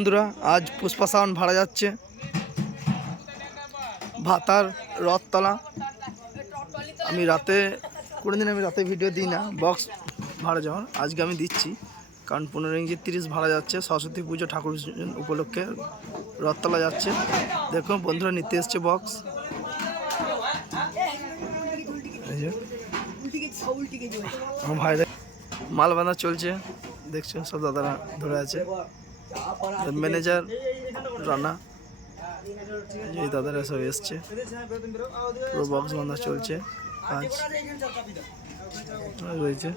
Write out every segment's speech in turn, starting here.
বন্ধুরা, আজ পুষ্পা সাউন্ড ভাড়া যাচ্ছে ভাতার রথতলা। আমি রাতে কোনোদিন রাতে ভিডিও দিই না বক্স ভাড়া যাওয়ার, আজকে আমি দিচ্ছি কারণ 15 ইঞ্চি 30 ভাড়া যাচ্ছে সরস্বতী পুজো ঠাকুর বিসর্জন উপলক্ষে রথতলা যাচ্ছে। দেখুন বন্ধুরা নিতে এসছে বক্স। আমার ভাইরা মাল বাঁধা চলছে, দেখছেন সব দাদারা ধরে আছে। ম্যানেজার রানা, এই দাদারা সব এসছে, পুরো বক্স বাঁধা চলছে, কাজ রয়েছে।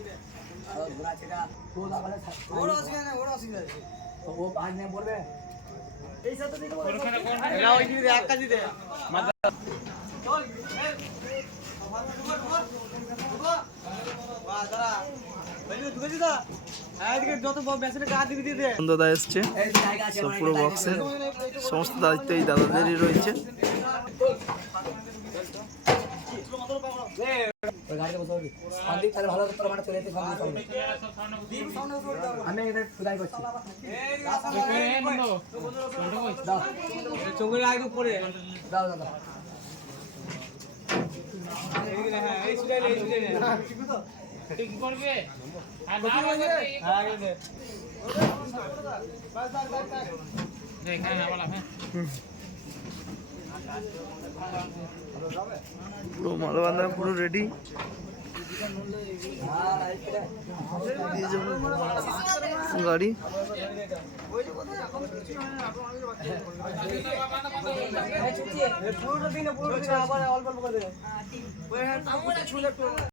দাদা এসছে, সব পুরো বক্সের সমস্ত দায়িত্ব এই দাদাদেরই রয়েছে। পুরো মালবান্ধা পুরো রেডি। গাড়ি